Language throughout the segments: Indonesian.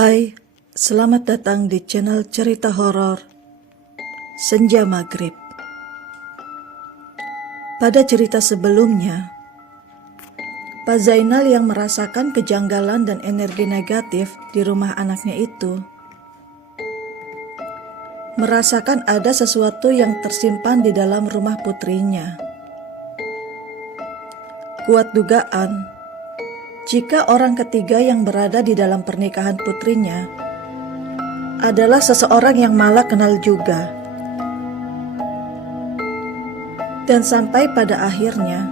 Hai, selamat datang di channel cerita horor Senja Maghrib. Pada cerita sebelumnya, Pak Zainal yang merasakan kejanggalan dan energi negatif di rumah anaknya itu merasakan ada sesuatu yang tersimpan di dalam rumah putrinya. Kuat dugaan, jika orang ketiga yang berada di dalam pernikahan putrinya adalah seseorang yang Mala kenal juga. Dan sampai pada akhirnya,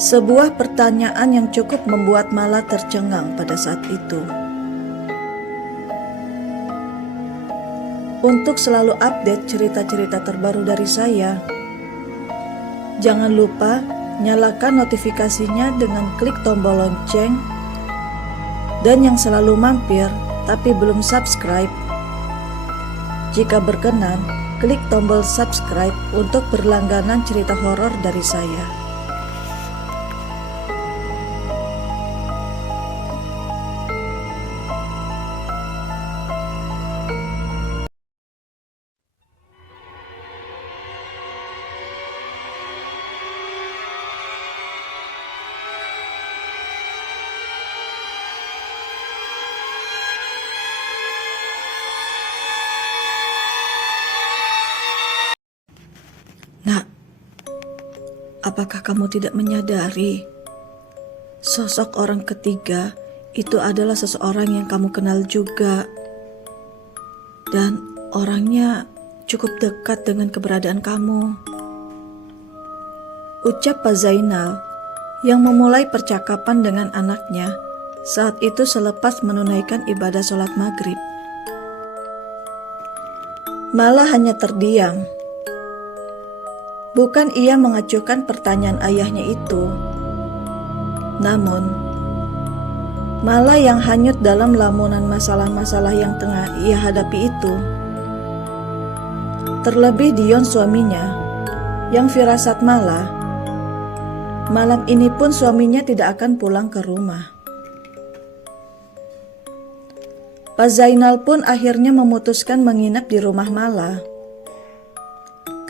sebuah pertanyaan yang cukup membuat Mala tercengang pada saat itu. Untuk selalu update cerita-cerita terbaru dari saya, jangan lupa nyalakan notifikasinya dengan klik tombol lonceng, dan yang selalu mampir tapi belum subscribe, jika berkenan klik tombol subscribe untuk berlangganan cerita horor dari saya. Nak, apakah kamu tidak menyadari sosok orang ketiga itu adalah seseorang yang kamu kenal juga, dan orangnya cukup dekat dengan keberadaan kamu? Ucap Pak Zainal yang memulai percakapan dengan anaknya saat itu selepas menunaikan ibadah sholat maghrib. Malah hanya terdiam. Bukan ia mengacuhkan pertanyaan ayahnya itu, namun Mala yang hanyut dalam lamunan masalah-masalah yang tengah ia hadapi itu. Terlebih Dion suaminya, yang firasat Mala, malam ini pun suaminya tidak akan pulang ke rumah. Pak Zainal pun akhirnya memutuskan menginap di rumah Mala,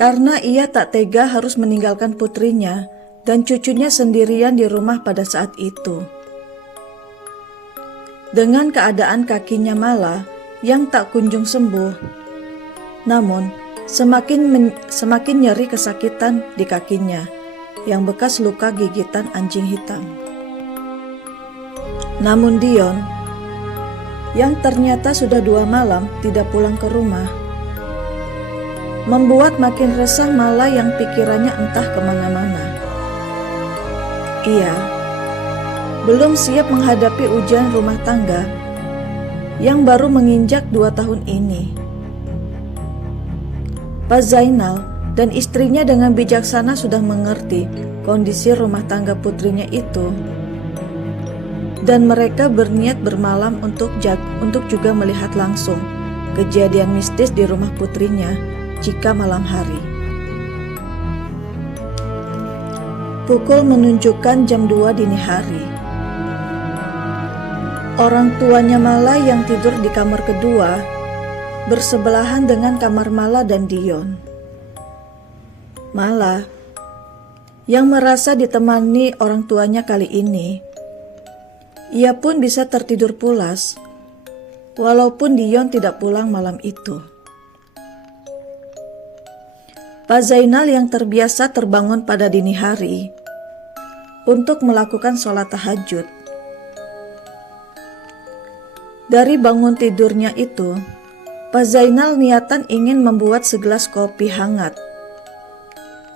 karena ia tak tega harus meninggalkan putrinya dan cucunya sendirian di rumah pada saat itu. Dengan keadaan kakinya Mala yang tak kunjung sembuh, namun semakin nyeri kesakitan di kakinya yang bekas luka gigitan anjing hitam. Namun Dion, yang ternyata sudah 2 malam tidak pulang ke rumah, membuat makin resah Mala yang pikirannya entah kemana-mana. Ia belum siap menghadapi ujian rumah tangga yang baru menginjak 2 tahun ini. Pak Zainal dan istrinya dengan bijaksana sudah mengerti kondisi rumah tangga putrinya itu, dan mereka berniat bermalam untuk juga melihat langsung kejadian mistis di rumah putrinya jika malam hari. Pukul menunjukkan jam 2 dini hari. Orang tuanya Mala yang tidur di kamar kedua bersebelahan dengan kamar Mala dan Dion. Mala yang merasa ditemani orang tuanya kali ini, ia pun bisa tertidur pulas walaupun Dion tidak pulang malam itu. Pak Zainal yang terbiasa terbangun pada dini hari untuk melakukan sholat tahajud. Dari bangun tidurnya itu, Pak Zainal niatan ingin membuat segelas kopi hangat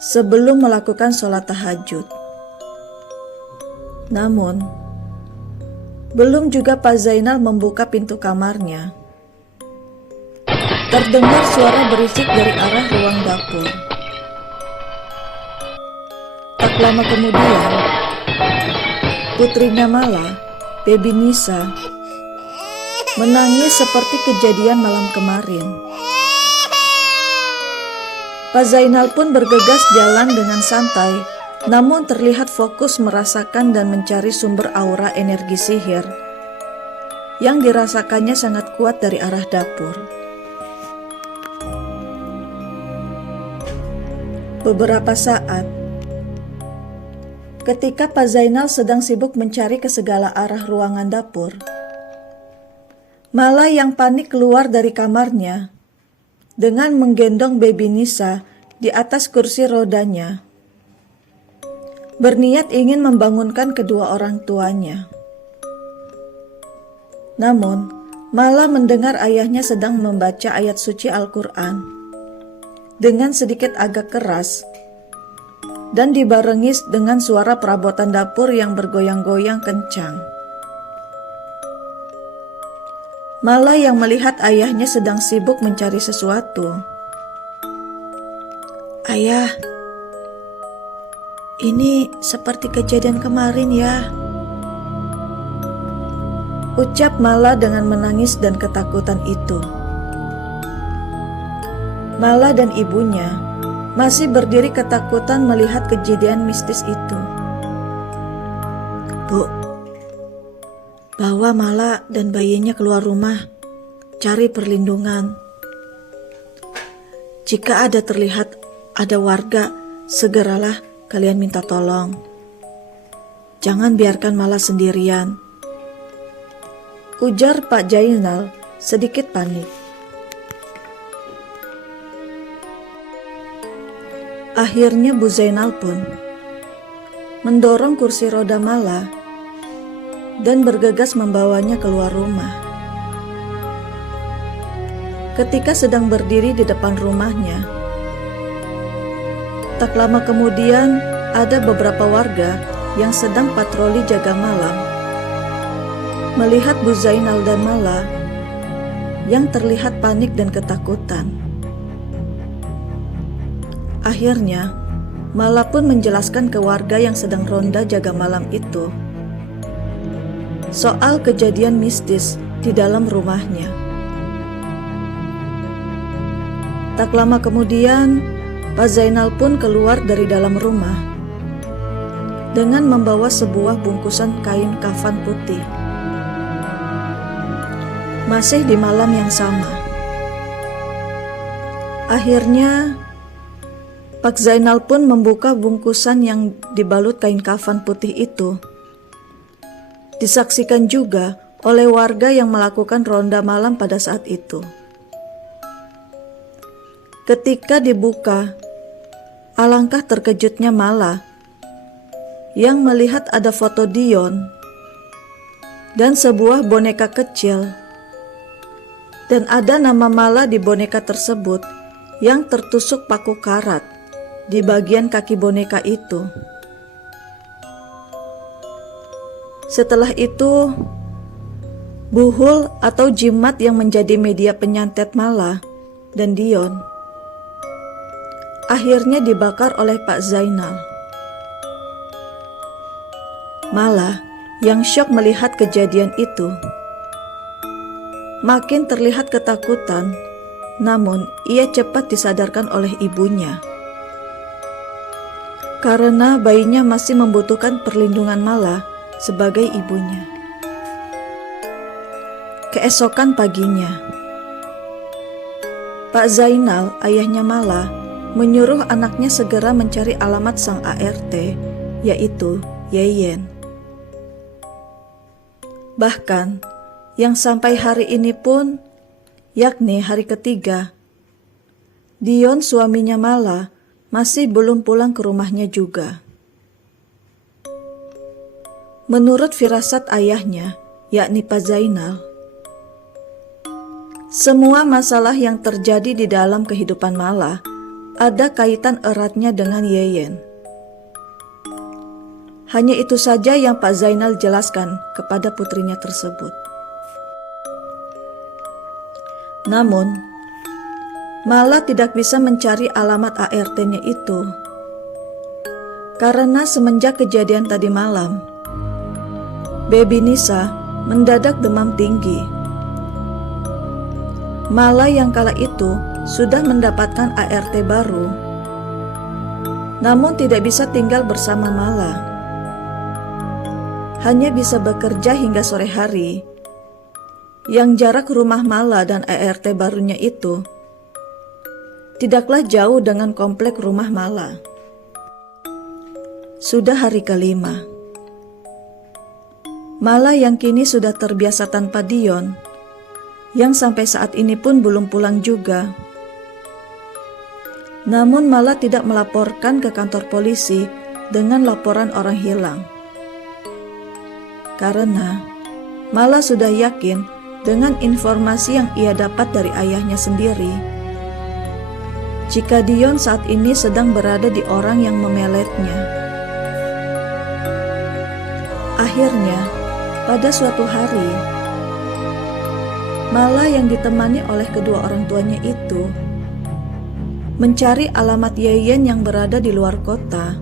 sebelum melakukan sholat tahajud. Namun, belum juga Pak Zainal membuka pintu kamarnya, terdengar suara berisik dari arah ruang dapur. Tak lama kemudian, putrinya Mala, Baby Nisa, menangis seperti kejadian malam kemarin. Pak Zainal pun bergegas jalan dengan santai, namun terlihat fokus merasakan dan mencari sumber aura energi sihir yang dirasakannya sangat kuat dari arah dapur. Beberapa saat, ketika Pak Zainal sedang sibuk mencari ke segala arah ruangan dapur, Mala yang panik keluar dari kamarnya dengan menggendong baby Nisa di atas kursi rodanya, berniat ingin membangunkan kedua orang tuanya. Namun, Mala mendengar ayahnya sedang membaca ayat suci Al-Quran dengan sedikit agak keras dan dibarengi dengan suara perabotan dapur yang bergoyang-goyang kencang. Mala yang melihat ayahnya sedang sibuk mencari sesuatu. "Ayah, ini seperti kejadian kemarin ya," ucap Mala dengan menangis dan ketakutan itu. Mala dan ibunya masih berdiri ketakutan melihat kejadian mistis itu. "Bu, bawa Mala dan bayinya keluar rumah, cari perlindungan. Jika terlihat ada warga, segeralah kalian minta tolong. Jangan biarkan Mala sendirian," ujar Pak Zainal sedikit panik. Akhirnya Bu Zainal pun mendorong kursi roda Mala dan bergegas membawanya keluar rumah. Ketika sedang berdiri di depan rumahnya, tak lama kemudian ada beberapa warga yang sedang patroli jaga malam melihat Bu Zainal dan Mala yang terlihat panik dan ketakutan. Akhirnya, Mala pun menjelaskan ke warga yang sedang ronda jaga malam itu soal kejadian mistis di dalam rumahnya. Tak lama kemudian, Pak Zainal pun keluar dari dalam rumah dengan membawa sebuah bungkusan kain kafan putih. Masih di malam yang sama. Akhirnya, Pak Zainal pun membuka bungkusan yang dibalut kain kafan putih itu. Disaksikan juga oleh warga yang melakukan ronda malam pada saat itu. Ketika dibuka, alangkah terkejutnya Mala yang melihat ada foto Dion dan sebuah boneka kecil, dan ada nama Mala di boneka tersebut yang tertusuk paku karat di bagian kaki boneka itu. Setelah itu, buhul atau jimat yang menjadi media penyantet Mala dan Dion akhirnya dibakar oleh Pak Zainal. Mala yang syok melihat kejadian itu makin terlihat ketakutan, namun ia cepat disadarkan oleh ibunya karena bayinya masih membutuhkan perlindungan Mala sebagai ibunya. Keesokan paginya, Pak Zainal, ayahnya Mala, menyuruh anaknya segera mencari alamat sang ART, yaitu Yeyen. Bahkan, yang sampai hari ini pun, yakni hari ketiga, Dion suaminya Mala masih belum pulang ke rumahnya juga. Menurut firasat ayahnya, yakni Pak Zainal, semua masalah yang terjadi di dalam kehidupan Mala ada kaitan eratnya dengan Yeyen. Hanya itu saja yang Pak Zainal jelaskan kepada putrinya tersebut. Namun, Mala tidak bisa mencari alamat ART-nya itu karena semenjak kejadian tadi malam, baby Nisa mendadak demam tinggi. Mala yang kala itu sudah mendapatkan ART baru, namun tidak bisa tinggal bersama Mala. Hanya bisa bekerja hingga sore hari yang jarak rumah Mala dan ERT barunya itu tidaklah jauh dengan komplek rumah Mala. Sudah hari kelima. Mala yang kini sudah terbiasa tanpa Dion, yang sampai saat ini pun belum pulang juga. Namun Mala tidak melaporkan ke kantor polisi dengan laporan orang hilang. Karena Mala sudah yakin dengan informasi yang ia dapat dari ayahnya sendiri, jika Dion saat ini sedang berada di orang yang memeletnya. Akhirnya, pada suatu hari, Mala yang ditemani oleh kedua orang tuanya itu mencari alamat Yeyen yang berada di luar kota.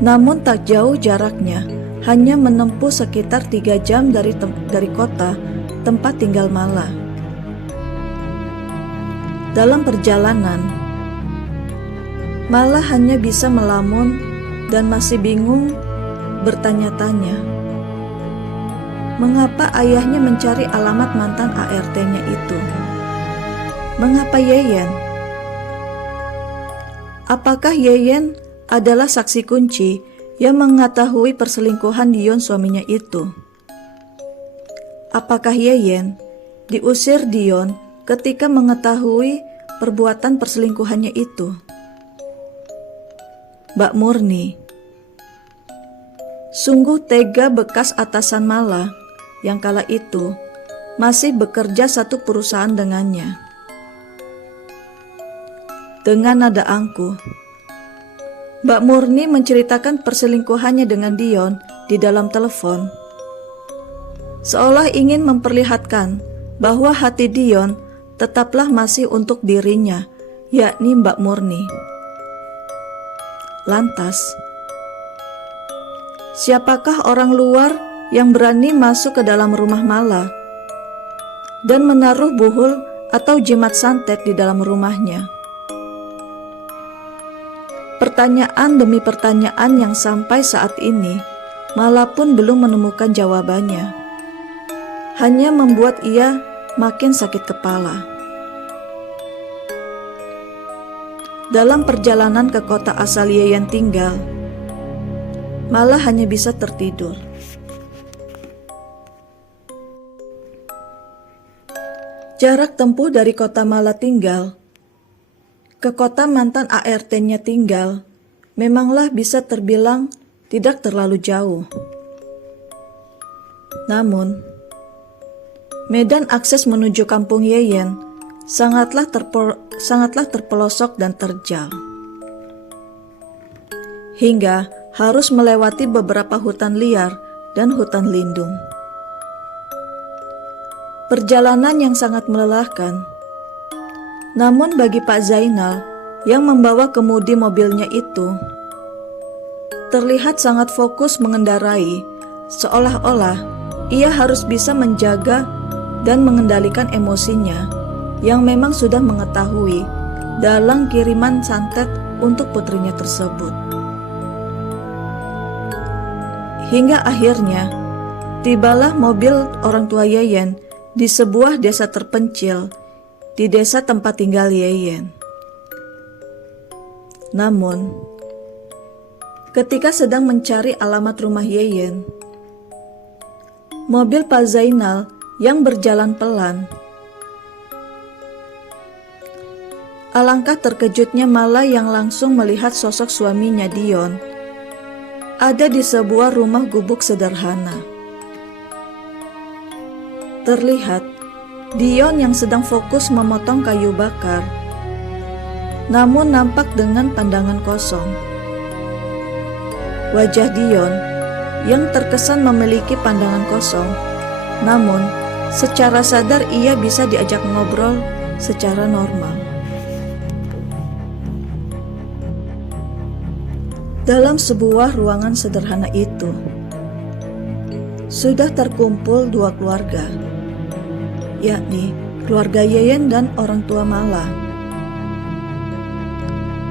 Namun tak jauh jaraknya, hanya menempuh sekitar 3 jam dari kota tempat tinggal Mala. Dalam perjalanan, Mala hanya bisa melamun dan masih bingung bertanya-tanya, mengapa ayahnya mencari alamat mantan ART-nya itu? Mengapa Yeyen? Apakah Yeyen adalah saksi kunci yang mengetahui perselingkuhan Dion suaminya itu? Apakah Yeyen diusir Dion ketika mengetahui perbuatan perselingkuhannya itu? Mbak Murni, sungguh tega bekas atasan Mala yang kala itu masih bekerja satu perusahaan dengannya. Dengan nada angkuh, Mbak Murni menceritakan perselingkuhannya dengan Dion di dalam telepon, seolah ingin memperlihatkan bahwa hati Dion tetaplah masih untuk dirinya, yakni Mbak Murni. Lantas, siapakah orang luar yang berani masuk ke dalam rumah Mala dan menaruh buhul atau jimat santet di dalam rumahnya? Pertanyaan demi pertanyaan yang sampai saat ini Mala pun belum menemukan jawabannya, hanya membuat ia makin sakit kepala. Dalam perjalanan ke kota asal Yeyen tinggal, Mala hanya bisa tertidur. Jarak tempuh dari kota Mala tinggal ke kota mantan ART-nya tinggal memanglah bisa terbilang tidak terlalu jauh. Namun, medan akses menuju kampung Yeyen sangatlah terpelosok dan terjal, hingga harus melewati beberapa hutan liar dan hutan lindung. Perjalanan yang sangat melelahkan. Namun bagi Pak Zainal yang membawa kemudi mobilnya itu, terlihat sangat fokus mengendarai, seolah-olah ia harus bisa menjaga dan mengendalikan emosinya yang memang sudah mengetahui dalam kiriman santet untuk putrinya tersebut. Hingga akhirnya tibalah mobil orang tua Yeyen di sebuah desa terpencil di desa tempat tinggal Yeyen. Namun, ketika sedang mencari alamat rumah Yeyen, mobil Pak Zainal yang berjalan pelan. Alangkah terkejutnya Mala yang langsung melihat sosok suaminya Dion ada di sebuah rumah gubuk sederhana. Terlihat Dion yang sedang fokus memotong kayu bakar, namun nampak dengan pandangan kosong. Wajah Dion yang terkesan memiliki pandangan kosong, namun secara sadar ia bisa diajak ngobrol secara normal. Dalam sebuah ruangan sederhana itu, sudah terkumpul 2 keluarga, yakni keluarga Yeyen dan orang tua Mala.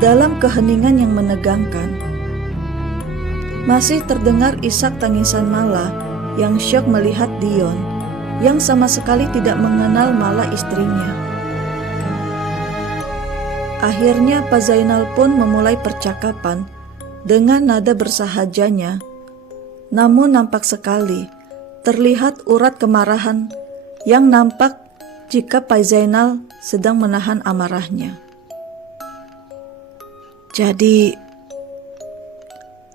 Dalam keheningan yang menegangkan, masih terdengar isak tangisan Mala yang syok melihat Dion yang sama sekali tidak mengenal Mala istrinya. Akhirnya Pak Zainal pun memulai percakapan dengan nada bersahajanya, namun nampak sekali terlihat urat kemarahan yang nampak jika Pak Zainal sedang menahan amarahnya. Jadi,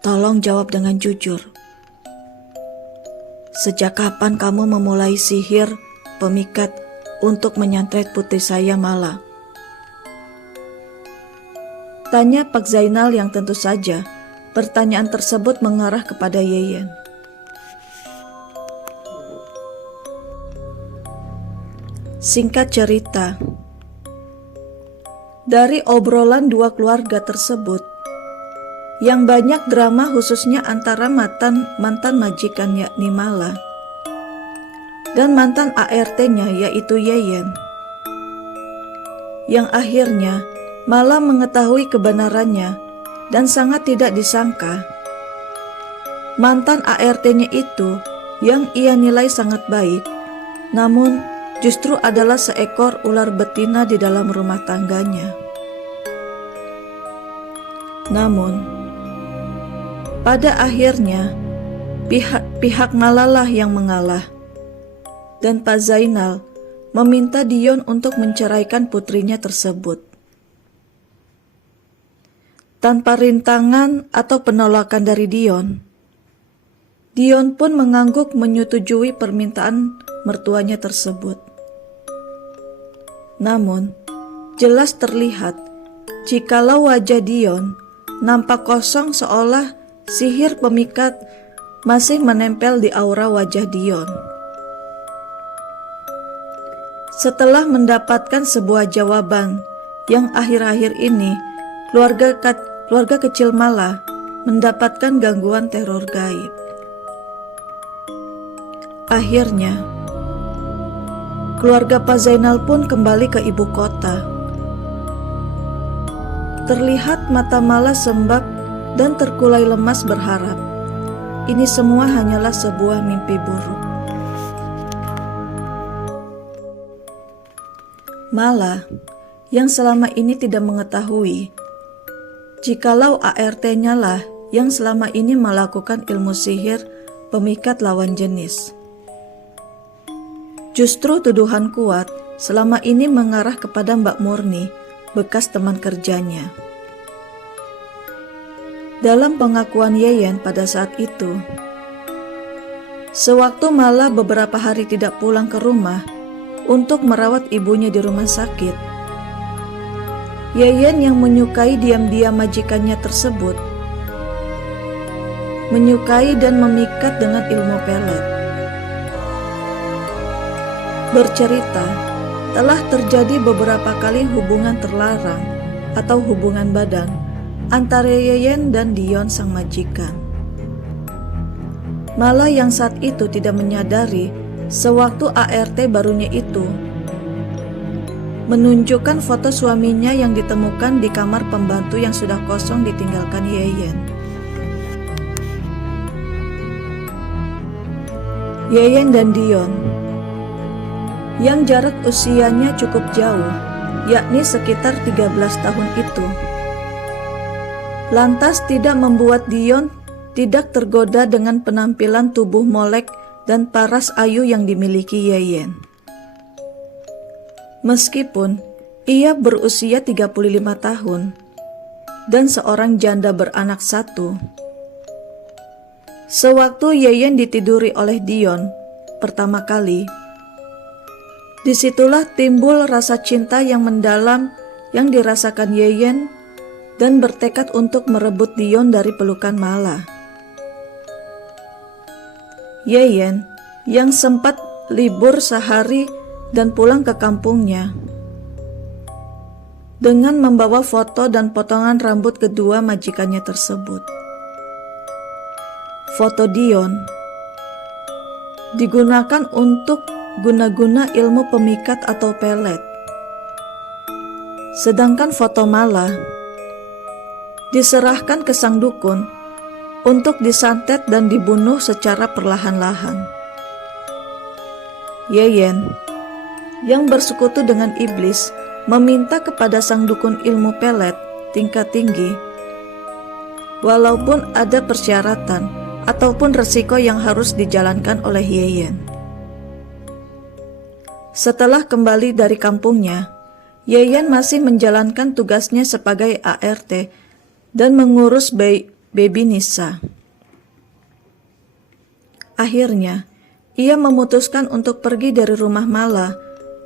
tolong jawab dengan jujur. Sejak kapan kamu memulai sihir pemikat untuk menyantret putri saya Mala? Tanya Pak Zainal yang tentu saja pertanyaan tersebut mengarah kepada Yeyen. Singkat cerita, dari obrolan dua keluarga tersebut, yang banyak drama khususnya antara mantan majikan yakni Mala dan mantan ART-nya yaitu Yeyen, yang akhirnya Mala mengetahui kebenarannya dan sangat tidak disangka mantan ART-nya itu yang ia nilai sangat baik, namun justru adalah seekor ular betina di dalam rumah tangganya. Namun, pada akhirnya pihak Mala lah yang mengalah, dan Pak Zainal meminta Dion untuk menceraikan putrinya tersebut. Tanpa rintangan atau penolakan dari Dion pun mengangguk menyetujui permintaan mertuanya tersebut. Namun, jelas terlihat jikalau wajah Dion nampak kosong seolah sihir pemikat masih menempel di aura wajah Dion. Setelah mendapatkan sebuah jawaban yang akhir-akhir ini keluarga kecil Mala mendapatkan gangguan teror gaib. Akhirnya, keluarga Pak Zainal pun kembali ke ibu kota. Terlihat mata Mala sembab dan terkulai lemas berharap ini semua hanyalah sebuah mimpi buruk. Mala yang selama ini tidak mengetahui jikalau ART-nya lah yang selama ini melakukan ilmu sihir pemikat lawan jenis. Justru tuduhan kuat selama ini mengarah kepada Mbak Murni, bekas teman kerjanya. Dalam pengakuan Yeyen pada saat itu, sewaktu Mala beberapa hari tidak pulang ke rumah untuk merawat ibunya di rumah sakit, Yeyen yang menyukai diam-diam majikannya tersebut menyukai dan memikat dengan ilmu pelet. Bercerita, telah terjadi beberapa kali hubungan terlarang atau hubungan badan antara Yeyen dan Dion sang majikan. Mala yang saat itu tidak menyadari sewaktu ART barunya itu menunjukkan foto suaminya yang ditemukan di kamar pembantu yang sudah kosong ditinggalkan Yeyen. Yeyen dan Dion yang jarak usianya cukup jauh, yakni sekitar 13 tahun itu, lantas tidak membuat Dion tidak tergoda dengan penampilan tubuh molek dan paras ayu yang dimiliki Yeyen. Meskipun ia berusia 35 tahun dan seorang janda beranak satu, sewaktu Yeyen ditiduri oleh Dion pertama kali, disitulah timbul rasa cinta yang mendalam yang dirasakan Yeyen dan bertekad untuk merebut Dion dari pelukan Mala. Yeyen yang sempat libur sehari dan pulang ke kampungnya dengan membawa foto dan potongan rambut kedua majikannya tersebut. Foto Dion digunakan untuk guna-guna ilmu pemikat atau pelet. Sedangkan foto Mala diserahkan ke sang dukun untuk disantet dan dibunuh secara perlahan-lahan. Yeyen, yang bersekutu dengan iblis, meminta kepada sang dukun ilmu pelet tingkat tinggi, walaupun ada persyaratan ataupun resiko yang harus dijalankan oleh Yeyen. Setelah kembali dari kampungnya, Yeyen masih menjalankan tugasnya sebagai ART dan mengurus baby Nisa. Akhirnya, ia memutuskan untuk pergi dari rumah Mala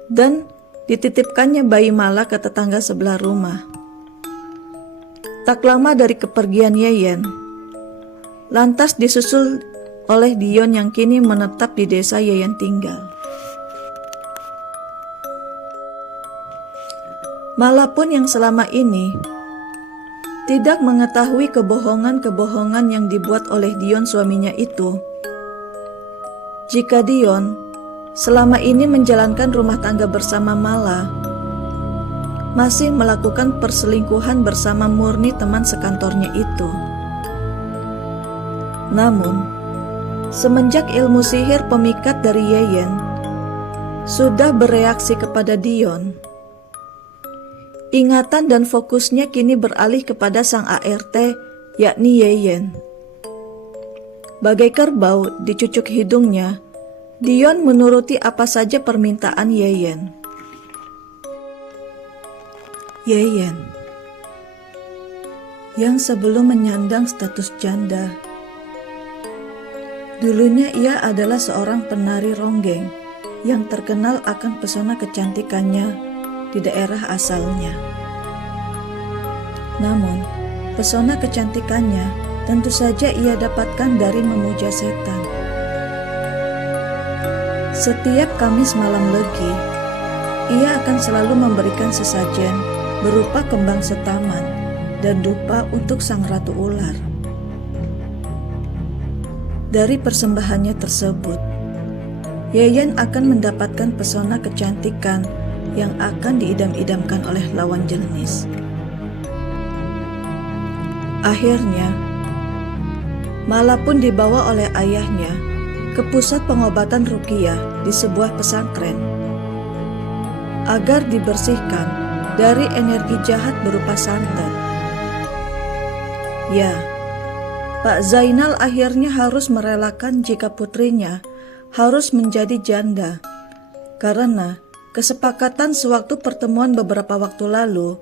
dan dititipkannya bayi Mala ke tetangga sebelah rumah. Tak lama dari kepergian Yeyen, lantas disusul oleh Dion yang kini menetap di desa Yeyen tinggal. Mala pun yang selama ini tidak mengetahui kebohongan-kebohongan yang dibuat oleh Dion suaminya itu. Jika Dion selama ini menjalankan rumah tangga bersama Mala, masih melakukan perselingkuhan bersama Murni teman sekantornya itu. Namun, semenjak ilmu sihir pemikat dari Yeyen sudah bereaksi kepada Dion, ingatan dan fokusnya kini beralih kepada sang ART, yakni Yeyen. Bagai kerbau dicucuk hidungnya, Dion menuruti apa saja permintaan Yeyen. Yeyen, yang sebelum menyandang status janda, dulunya ia adalah seorang penari ronggeng yang terkenal akan pesona kecantikannya di daerah asalnya. Namun, pesona kecantikannya tentu saja ia dapatkan dari memuja setan. Setiap Kamis malam Legi, ia akan selalu memberikan sesajen berupa kembang setaman dan dupa untuk sang ratu ular. Dari persembahannya tersebut, Yeyen akan mendapatkan pesona kecantikan yang akan diidam-idamkan oleh lawan jenis. Akhirnya, Mala pun dibawa oleh ayahnya ke pusat pengobatan ruqyah di sebuah pesantren agar dibersihkan dari energi jahat berupa santet. Ya, Pak Zainal akhirnya harus merelakan jika putrinya harus menjadi janda karena kesepakatan sewaktu pertemuan beberapa waktu lalu,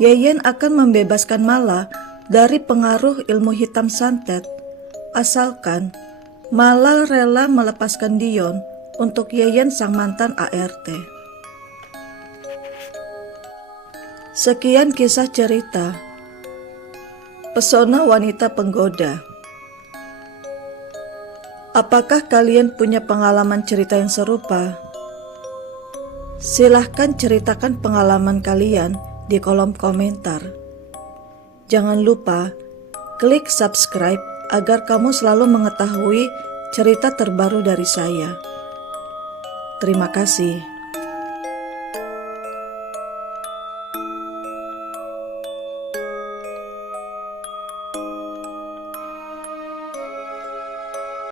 Yeyen akan membebaskan Mala dari pengaruh ilmu hitam santet, asalkan Mala rela melepaskan Dion untuk Yeyen sang mantan ART. Sekian kisah cerita Pesona Wanita Penggoda. Apakah kalian punya pengalaman cerita yang serupa? Silahkan ceritakan pengalaman kalian di kolom komentar. Jangan lupa klik subscribe agar kamu selalu mengetahui cerita terbaru dari saya. Terima kasih.